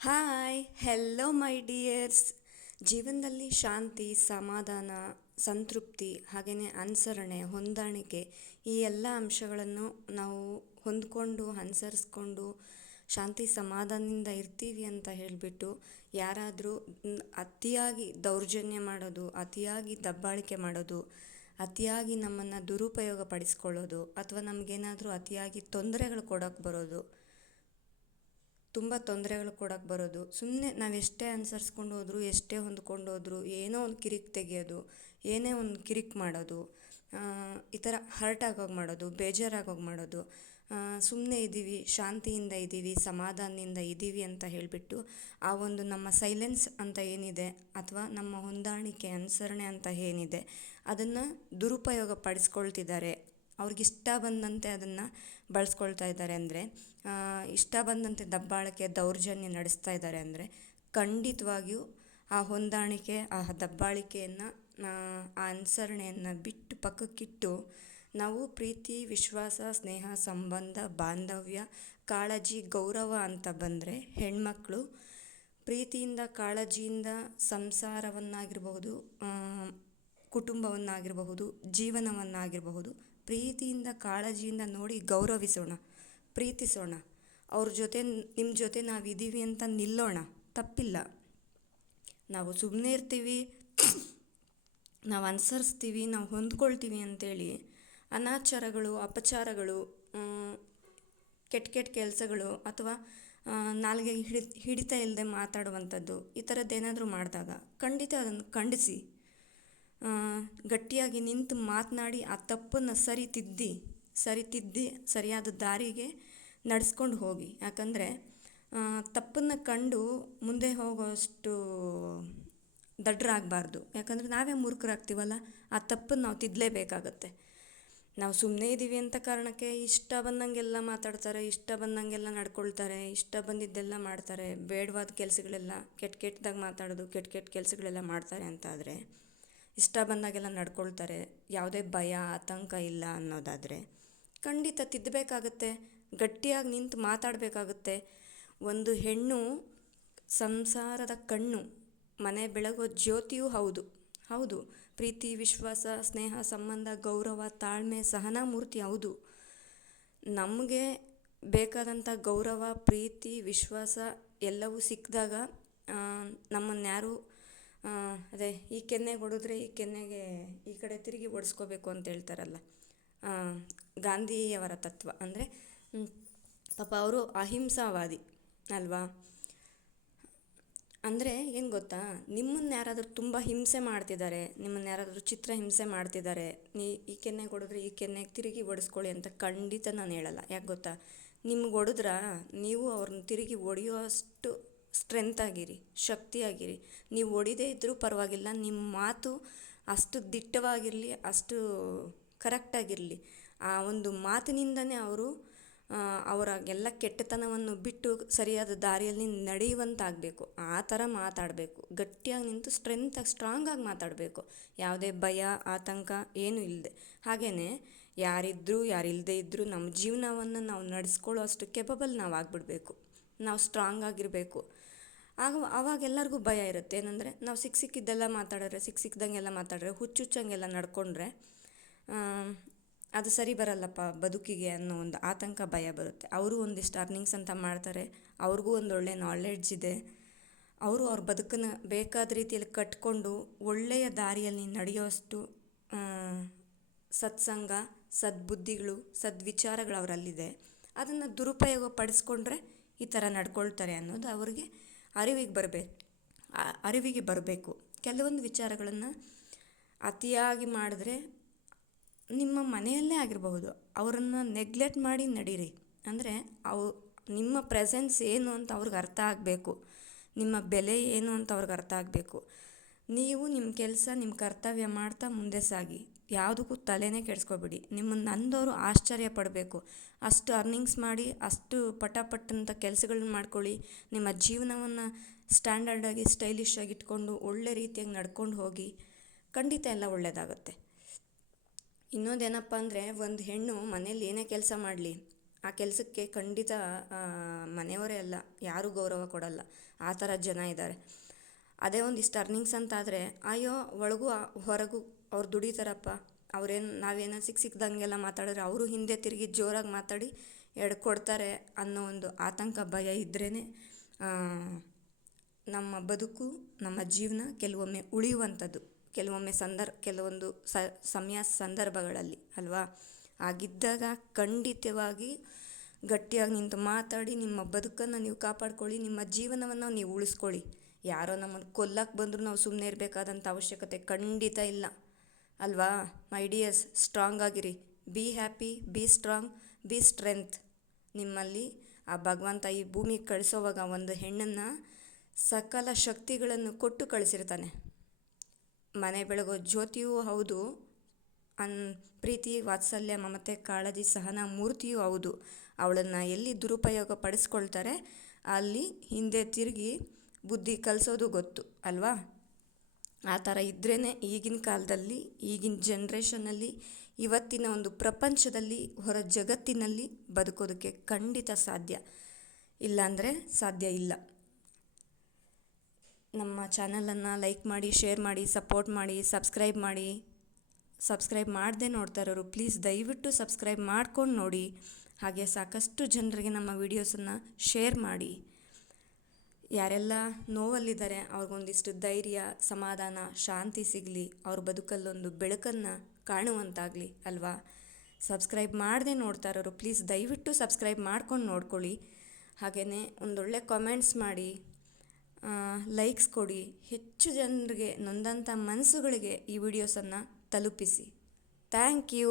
Hi hello ಮೈ dears. ಜೀವನದಲ್ಲಿ ಶಾಂತಿ, ಸಮಾಧಾನ, ಸಂತೃಪ್ತಿ ಹಾಗೆಯೇ ಅನುಸರಣೆ, ಹೊಂದಾಣಿಕೆ ಈ ಎಲ್ಲ ಅಂಶಗಳನ್ನು ನಾವು ಹೊಂದ್ಕೊಂಡು ಅನುಸರಿಸ್ಕೊಂಡು ಶಾಂತಿ ಸಮಾಧಾನದಿಂದ ಇರ್ತೀವಿ ಅಂತ ಹೇಳಿಬಿಟ್ಟು ಯಾರಾದರೂ ಅತಿಯಾಗಿ ದೌರ್ಜನ್ಯ ಮಾಡೋದು, ಅತಿಯಾಗಿ ದಬ್ಬಾಳಿಕೆ ಮಾಡೋದು, ಅತಿಯಾಗಿ ನಮ್ಮನ್ನು ದುರುಪಯೋಗ ಪಡಿಸ್ಕೊಳ್ಳೋದು ಅಥವಾ ನಮಗೇನಾದರೂ ಅತಿಯಾಗಿ ತೊಂದರೆಗಳು ಕೊಡೋಕ್ಕೆ ಬರೋದು, ತುಂಬ ತೊಂದರೆಗಳು ಕೊಡೋಕ್ಕೆ ಬರೋದು, ಸುಮ್ಮನೆ ನಾವೆಷ್ಟೇ ಅನುಸರಿಸ್ಕೊಂಡು ಹೋದ್ರು, ಎಷ್ಟೇ ಹೊಂದ್ಕೊಂಡು ಹೋದ್ರು, ಏನೋ ಒಂದು ಕಿರಿಕ್ ತೆಗೆಯೋದು, ಏನೇ ಒಂದು ಕಿರಿಕ್ ಮಾಡೋದು, ಈ ಥರ ಹರ್ಟ್ ಆಗೋಗಿ ಮಾಡೋದು, ಬೇಜಾರಾಗೋಗಿ ಮಾಡೋದು, ಸುಮ್ಮನೆ ಇದ್ದೀವಿ, ಶಾಂತಿಯಿಂದ ಇದ್ದೀವಿ, ಸಮಾಧಾನದಿಂದ ಇದ್ದೀವಿ ಅಂತ ಹೇಳಿಬಿಟ್ಟು ಆ ಒಂದು ನಮ್ಮ ಸೈಲೆನ್ಸ್ ಅಂತ ಏನಿದೆ ಅಥವಾ ನಮ್ಮ ಹೊಂದಾಣಿಕೆ ಅನುಸರಣೆ ಅಂತ ಏನಿದೆ ಅದನ್ನು ದುರುಪಯೋಗ ಪಡಿಸ್ಕೊಳ್ತಿದ್ದಾರೆ. ಅವ್ರಿಗಿಷ್ಟ ಬಂದಂತೆ ಅದನ್ನು ಬಳಸ್ಕೊಳ್ತಾ ಇದ್ದಾರೆ ಅಂದರೆ, ಇಷ್ಟ ಬಂದಂತೆ ದಬ್ಬಾಳಿಕೆ ದೌರ್ಜನ್ಯ ನಡೆಸ್ತಾ ಇದ್ದಾರೆ ಅಂದರೆ ಖಂಡಿತವಾಗಿಯೂ ಆ ಹೊಂದಾಣಿಕೆ, ಆ ದಬ್ಬಾಳಿಕೆಯನ್ನು, ಆ ಅನುಸರಣೆಯನ್ನು ಬಿಟ್ಟು ಪಕ್ಕಕ್ಕಿಟ್ಟು ನಾವು ಪ್ರೀತಿ, ವಿಶ್ವಾಸ, ಸ್ನೇಹ, ಸಂಬಂಧ, ಬಾಂಧವ್ಯ, ಕಾಳಜಿ, ಗೌರವ ಅಂತ ಬಂದರೆ ಹೆಣ್ಮಕ್ಳು ಪ್ರೀತಿಯಿಂದ, ಕಾಳಜಿಯಿಂದ ಸಂಸಾರವನ್ನಾಗಿರಬಹುದು, ಕುಟುಂಬವನ್ನಾಗಿರಬಹುದು, ಜೀವನವನ್ನಾಗಿರಬಹುದು ಪ್ರೀತಿಯಿಂದ, ಕಾಳಜಿಯಿಂದ ನೋಡಿ ಗೌರವಿಸೋಣ, ಪ್ರೀತಿಸೋಣ. ಅವ್ರ ಜೊತೆ, ನಿಮ್ಮ ಜೊತೆ ನಾವಿದ್ದೀವಿ ಅಂತ ನಿಲ್ಲೋಣ, ತಪ್ಪಿಲ್ಲ. ನಾವು ಸುಮ್ಮನೆ ಇರ್ತೀವಿ, ನಾವು ಅನುಸರಿಸ್ತೀವಿ, ನಾವು ಹೊಂದ್ಕೊಳ್ತೀವಿ ಅಂಥೇಳಿ ಅನಾಚಾರಗಳು, ಅಪಚಾರಗಳು, ಕೆಟ್ಟ ಕೆಟ್ಟ ಕೆಲಸಗಳು ಅಥವಾ ನಾಲ್ಗೆ ಹಿಡಿತ ಇಲ್ಲದೆ ಮಾತಾಡುವಂಥದ್ದು ಈ ಥರದ್ದೇನಾದರೂ ಮಾಡಿದಾಗ ಖಂಡಿತ ಅದನ್ನು ಖಂಡಿಸಿ, ಗಟ್ಟಿಯಾಗಿ ನಿಂತು ಮಾತನಾಡಿ ಆ ತಪ್ಪನ್ನು ಸರಿತಿದ್ದಿ ಸರಿಯಾದ ದಾರಿಗೆ ನಡೆಸ್ಕೊಂಡು ಹೋಗಿ. ಯಾಕಂದರೆ ತಪ್ಪನ್ನು ಕಂಡು ಮುಂದೆ ಹೋಗೋಷ್ಟು ದಡ್ಡರಾಗಬಾರ್ದು. ಯಾಕಂದರೆ ನಾವೇ ಮೂರ್ಖರಾಗ್ತೀವಲ್ಲ, ಆ ತಪ್ಪನ್ನು ನಾವು ತಿದ್ದಲೇಬೇಕಾಗತ್ತೆ. ನಾವು ಸುಮ್ಮನೆ ಇದ್ದೀವಿ ಅಂತ ಕಾರಣಕ್ಕೆ ಇಷ್ಟ ಬಂದಂಗೆಲ್ಲ ಮಾತಾಡ್ತಾರೆ, ಇಷ್ಟ ಬಂದಂಗೆಲ್ಲ ನಡ್ಕೊಳ್ತಾರೆ, ಇಷ್ಟ ಬಂದಿದ್ದೆಲ್ಲ ಮಾಡ್ತಾರೆ, ಬೇಡವಾದ ಕೆಲಸಗಳೆಲ್ಲ ಕೆಟ್ಟದಾಗ ಮಾತಾಡೋದು, ಕೆಟ್ಟ ಕೆಲಸಗಳೆಲ್ಲ ಮಾಡ್ತಾರೆ ಅಂತಾದರೆ, ಇಷ್ಟ ಬಂದಾಗೆಲ್ಲ ನಡ್ಕೊಳ್ತಾರೆ, ಯಾವುದೇ ಭಯ ಆತಂಕ ಇಲ್ಲ ಅನ್ನೋದಾದರೆ ಖಂಡಿತ ತಿದ್ದಬೇಕಾಗತ್ತೆ, ಗಟ್ಟಿಯಾಗಿ ನಿಂತು ಮಾತಾಡಬೇಕಾಗುತ್ತೆ. ಒಂದು ಹೆಣ್ಣು ಸಂಸಾರದ ಕಣ್ಣು, ಮನೆ ಬೆಳಗೋ ಜ್ಯೋತಿಯೂ ಹೌದು. ಪ್ರೀತಿ, ವಿಶ್ವಾಸ, ಸ್ನೇಹ, ಸಂಬಂಧ, ಗೌರವ, ತಾಳ್ಮೆ, ಸಹನಾಮೂರ್ತಿ ಹೌದು. ನಮಗೆ ಬೇಕಾದಂಥ ಗೌರವ, ಪ್ರೀತಿ, ವಿಶ್ವಾಸ ಎಲ್ಲವೂ ಸಿಕ್ಕಿದಾಗ ನಮ್ಮನ್ಯಾರು ಅದೇ ಈ ಕೆನ್ನೆಗೆ ಹೊಡೆದ್ರೆ ಈ ಕೆನ್ನೆಗೆ ಈ ಕಡೆ ತಿರುಗಿ ಹೊಡೆಸ್ಕೋಬೇಕು ಅಂತ ಹೇಳ್ತಾರಲ್ಲ, ಗಾಂಧಿಯವರ ತತ್ವ. ಅಂದರೆ ಪಾಪ ಅವರು ಅಹಿಂಸಾವಾದಿ ಅಲ್ವಾ. ಅಂದರೆ ಏನು ಗೊತ್ತಾ, ನಿಮ್ಮನ್ನು ಯಾರಾದರೂ ತುಂಬ ಹಿಂಸೆ ಮಾಡ್ತಿದ್ದಾರೆ, ನಿಮ್ಮನ್ನು ಯಾರಾದರೂ ಹಿಂಸೆ ಮಾಡ್ತಿದ್ದಾರೆ, ಈ ಕೆನ್ನೆಗೆ ಹೊಡೆದ್ರೆ ಈ ಕೆನ್ನೆಗೆ ತಿರುಗಿ ಹೊಡೆಸ್ಕೊಳ್ಳಿ ಅಂತ ಖಂಡಿತ ನಾನು ಹೇಳಲ್ಲ. ಯಾಕೆ ಗೊತ್ತಾ, ನಿಮ್ಗೆ ಹೊಡೆದ್ರ ನೀವು ಅವ್ರನ್ನ ತಿರುಗಿ ಹೊಡೆಯೋಷ್ಟು ಸ್ಟ್ರೆಂತ್ ಆಗಿರಿ, ಶಕ್ತಿಯಾಗಿರಿ. ನೀವು ಹೊಡಿದೇ ಇದ್ದರೂ ಪರವಾಗಿಲ್ಲ, ನಿಮ್ಮ ಮಾತು ಅಷ್ಟು ದಿಟ್ಟವಾಗಿರಲಿ, ಅಷ್ಟು ಕರೆಕ್ಟಾಗಿರಲಿ. ಆ ಒಂದು ಮಾತಿನಿಂದನೇ ಅವರು ಅವರ ಎಲ್ಲ ಕೆಟ್ಟತನವನ್ನು ಬಿಟ್ಟು ಸರಿಯಾದ ದಾರಿಯಲ್ಲಿ ನಡೆಯುವಂತಾಗಬೇಕು. ಆ ಥರ ಮಾತಾಡಬೇಕು, ಗಟ್ಟಿಯಾಗಿ ನಿಂತು ಸ್ಟ್ರಾಂಗಾಗಿ ಮಾತಾಡಬೇಕು, ಯಾವುದೇ ಭಯ ಆತಂಕ ಏನೂ ಇಲ್ಲದೆ. ಹಾಗೆಯೇ ಯಾರಿದ್ದರೂ ಯಾರಿಲ್ಲದೆ ಇದ್ದರೂ ನಮ್ಮ ಜೀವನವನ್ನು ನಾವು ನಡೆಸ್ಕೊಳ್ಳೋ ಅಷ್ಟು ಕೆಪಬಲ್ ನಾವು ಆಗಿಬಿಡ್ಬೇಕು, ನಾವು ಸ್ಟ್ರಾಂಗ್ ಆಗಿರಬೇಕು. ಆವಾಗ ಎಲ್ಲರಿಗೂ ಭಯ ಇರುತ್ತೆ. ಏನಂದರೆ ನಾವು ಸಿಕ್ಕಿದ್ದೆಲ್ಲ ಮಾತಾಡಿದ್ರೆ, ಸಿಕ್ಕಿದಂಗೆಲ್ಲ ಮಾತಾಡಿದ್ರೆ, ಹುಚ್ಚಂಗೆಲ್ಲ ನಡ್ಕೊಂಡ್ರೆ ಅದು ಸರಿ ಬರಲ್ಲಪ್ಪ ಬದುಕಿಗೆ ಅನ್ನೋ ಒಂದು ಆತಂಕ, ಭಯ ಬರುತ್ತೆ. ಅವರು ಒಂದಿಷ್ಟು ಅರ್ನಿಂಗ್ಸ್ ಅಂತ ಮಾಡ್ತಾರೆ, ಅವ್ರಿಗೂ ಒಂದು ಒಳ್ಳೆಯ ನಾಲೆಡ್ಜ್ ಇದೆ, ಅವರು ಅವ್ರ ಬದುಕನ್ನು ಬೇಕಾದ ರೀತಿಯಲ್ಲಿ ಕಟ್ಕೊಂಡು ಒಳ್ಳೆಯ ದಾರಿಯಲ್ಲಿ ನಡೆಯೋಷ್ಟು ಸತ್ಸಂಗ, ಸದ್ಬುದ್ಧಿಗಳು, ಸದ್ವಿಚಾರಗಳು ಅವರಲ್ಲಿದೆ. ಅದನ್ನು ದುರುಪಯೋಗ ಪಡಿಸ್ಕೊಂಡ್ರೆ ಈ ಥರ ನಡ್ಕೊಳ್ತಾರೆ ಅನ್ನೋದು ಅವ್ರಿಗೆ ಅರಿವಿಗೆ ಬರಬೇಕು. ಕೆಲವೊಂದು ವಿಚಾರಗಳನ್ನು ಅತಿಯಾಗಿ ಮಾಡಿದ್ರೆ ನಿಮ್ಮ ಮನೆಯಲ್ಲೇ ಆಗಿರಬಹುದು, ಅವರನ್ನು ನೆಗ್ಲೆಕ್ಟ್ ಮಾಡಿ ನಡೀರಿ. ಅಂದರೆ ನಿಮ್ಮ ಪ್ರೆಸೆನ್ಸ್ ಏನು ಅಂತ ಅವ್ರಿಗೆ ಅರ್ಥ ಆಗಬೇಕು, ನಿಮ್ಮ ಬೆಲೆ ಏನು ಅಂತ ಅವ್ರಿಗೆ ಅರ್ಥ ಆಗಬೇಕು. ನೀವು ನಿಮ್ಮ ಕೆಲಸ, ನಿಮ್ಮ ಕರ್ತವ್ಯ ಮಾಡ್ತಾ ಮುಂದೆ ಸಾಗಿ, ಯಾವುದಕ್ಕೂ ತಲೆನೇ ಕೆಡಿಸ್ಕೊಬೇಡಿ. ನಿಮ್ಮನ್ನು ಅಂದವರು ಆಶ್ಚರ್ಯ ಪಡಬೇಕು. ಅಷ್ಟು ಅರ್ನಿಂಗ್ಸ್ ಮಾಡಿ, ಅಷ್ಟು ಪಟಾಪಟ್ಟಂಥ ಕೆಲಸಗಳನ್ನ ಮಾಡ್ಕೊಳ್ಳಿ, ನಿಮ್ಮ ಜೀವನವನ್ನು ಸ್ಟ್ಯಾಂಡರ್ಡಾಗಿ ಸ್ಟೈಲಿಶಾಗಿ ಇಟ್ಕೊಂಡು ಒಳ್ಳೆ ರೀತಿಯಾಗಿ ನಡ್ಕೊಂಡು ಹೋಗಿ, ಖಂಡಿತ ಎಲ್ಲ ಒಳ್ಳೆಯದಾಗುತ್ತೆ. ಇನ್ನೊಂದೇನಪ್ಪ ಅಂದರೆ, ಒಂದು ಹೆಣ್ಣು ಮನೇಲಿ ಏನೇ ಕೆಲಸ ಮಾಡಲಿ, ಆ ಕೆಲಸಕ್ಕೆ ಖಂಡಿತ ಮನೆಯವರೇ ಅಲ್ಲ, ಯಾರೂ ಗೌರವ ಕೊಡಲ್ಲ. ಆ ಥರ ಜನ ಇದ್ದಾರೆ. ಅದೇ ಒಂದಿಷ್ಟು ಅರ್ನಿಂಗ್ಸ್ ಅಂತಾದರೆ ಅಯ್ಯೋ ಒಳಗೂ ಹೊರಗೂ ಅವ್ರು ದುಡಿತಾರಪ್ಪ, ನಾವೇನೋ ಸಿಕ್ದಂಗೆಲ್ಲ ಮಾತಾಡಿದ್ರೆ ಅವರು ಹಿಂದೆ ತಿರುಗಿ ಜೋರಾಗಿ ಮಾತಾಡಿ ಎಡ್ಕೊಡ್ತಾರೆ ಅನ್ನೋ ಒಂದು ಆತಂಕ, ಭಯ ಇದ್ರೇ ನಮ್ಮ ಬದುಕು, ನಮ್ಮ ಜೀವನ ಕೆಲವೊಮ್ಮೆ ಉಳಿಯುವಂಥದ್ದು. ಕೆಲವೊಂದು ಸಮಯ ಸಂದರ್ಭಗಳಲ್ಲಿ ಅಲ್ವಾ. ಆಗಿದ್ದಾಗ ಖಂಡಿತವಾಗಿ ಗಟ್ಟಿಯಾಗಿ ನಿಂತು ಮಾತಾಡಿ ನಿಮ್ಮ ಬದುಕನ್ನು ನೀವು ಕಾಪಾಡ್ಕೊಳ್ಳಿ, ನಿಮ್ಮ ಜೀವನವನ್ನು ನೀವು ಉಳಿಸ್ಕೊಳ್ಳಿ. ಯಾರೋ ನಮ್ಮನ್ನು ಕೊಲ್ಲಕ್ಕೆ ಬಂದರೂ ನಾವು ಸುಮ್ಮನೆ ಇರಬೇಕಾದಂಥ ಅವಶ್ಯಕತೆ ಖಂಡಿತ ಇಲ್ಲ ಅಲ್ವಾ. ಮೈ ಡಿಯರ್ಸ್, ಸ್ಟ್ರಾಂಗ್ ಆಗಿರಿ. Be happy, be strong, B strength. ನಿಮ್ಮಲ್ಲಿ ಆ ಭಗವಂತ ಈ ಭೂಮಿಗೆ ಕಳಿಸೋವಾಗ ಒಂದು ಹೆಣ್ಣನ್ನು ಸಕಲ ಶಕ್ತಿಗಳನ್ನು ಕೊಟ್ಟು ಕಳಿಸಿರ್ತಾನೆ. ಮನೆ ಬೆಳಗೋ ಜ್ಯೋತಿಯೂ ಹೌದು, ಪ್ರೀತಿ, ವಾತ್ಸಲ್ಯ, ಮಮತೆ, ಕಾಳಜಿ, ಸಹನ ಮೂರ್ತಿಯೂ ಹೌದು. ಅವಳನ್ನು ಎಲ್ಲಿ ದುರುಪಯೋಗ ಪಡಿಸ್ಕೊಳ್ತಾರೆ ಅಲ್ಲಿ ಹಿಂದೆ ತಿರುಗಿ ಬುದ್ಧಿ ಕಲಿಸೋದು ಗೊತ್ತು ಅಲ್ವಾ. ಆ ಥರ ಇದ್ರೇ ಈಗಿನ ಕಾಲದಲ್ಲಿ, ಈಗಿನ ಜನ್ರೇಷನ್ನಲ್ಲಿ, ಇವತ್ತಿನ ಒಂದು ಪ್ರಪಂಚದಲ್ಲಿ, ಹೊರ ಜಗತ್ತಿನಲ್ಲಿ ಬದುಕೋದಕ್ಕೆ ಖಂಡಿತ ಸಾಧ್ಯ. ಇಲ್ಲಾಂದರೆ ಸಾಧ್ಯ ಇಲ್ಲ. ನಮ್ಮ ಚಾನಲನ್ನು ಲೈಕ್ ಮಾಡಿ, ಶೇರ್ ಮಾಡಿ, ಸಪೋರ್ಟ್ ಮಾಡಿ, ಸಬ್ಸ್ಕ್ರೈಬ್ ಮಾಡಿ. ಸಬ್ಸ್ಕ್ರೈಬ್ ಮಾಡದೆ ನೋಡ್ತಾ ಇರೋರು ಪ್ಲೀಸ್ ದಯವಿಟ್ಟು ಸಬ್ಸ್ಕ್ರೈಬ್ ಮಾಡ್ಕೊಂಡು ನೋಡಿ. ಹಾಗೆ ಸಾಕಷ್ಟು ಜನರಿಗೆ ನಮ್ಮ ವಿಡಿಯೋಸನ್ನು ಶೇರ್ ಮಾಡಿ. ಯಾರೆಲ್ಲ ನೋವಲ್ಲಿದ್ದಾರೆ ಅವ್ರಿಗೊಂದಿಷ್ಟು ಧೈರ್ಯ, ಸಮಾಧಾನ, ಶಾಂತಿ ಸಿಗಲಿ, ಅವ್ರ ಬದುಕಲ್ಲೊಂದು ಬೆಳಕನ್ನು ಕಾಣುವಂತಾಗಲಿ ಅಲ್ವಾ. ಸಬ್ಸ್ಕ್ರೈಬ್ ಮಾಡದೆ ನೋಡ್ತಾ ಇರೋರು ಪ್ಲೀಸ್ ದಯವಿಟ್ಟು ಸಬ್ಸ್ಕ್ರೈಬ್ ಮಾಡ್ಕೊಂಡು ನೋಡ್ಕೊಳ್ಳಿ. ಹಾಗೆಯೇ ಒಂದೊಳ್ಳೆ ಕಾಮೆಂಟ್ಸ್ ಮಾಡಿ, ಲೈಕ್ಸ್ ಕೊಡಿ. ಹೆಚ್ಚು ಜನರಿಗೆ, ನೊಂದಂಥ ಮನಸ್ಸುಗಳಿಗೆ ಈ ವಿಡಿಯೋಸನ್ನು ತಲುಪಿಸಿ. Thank you.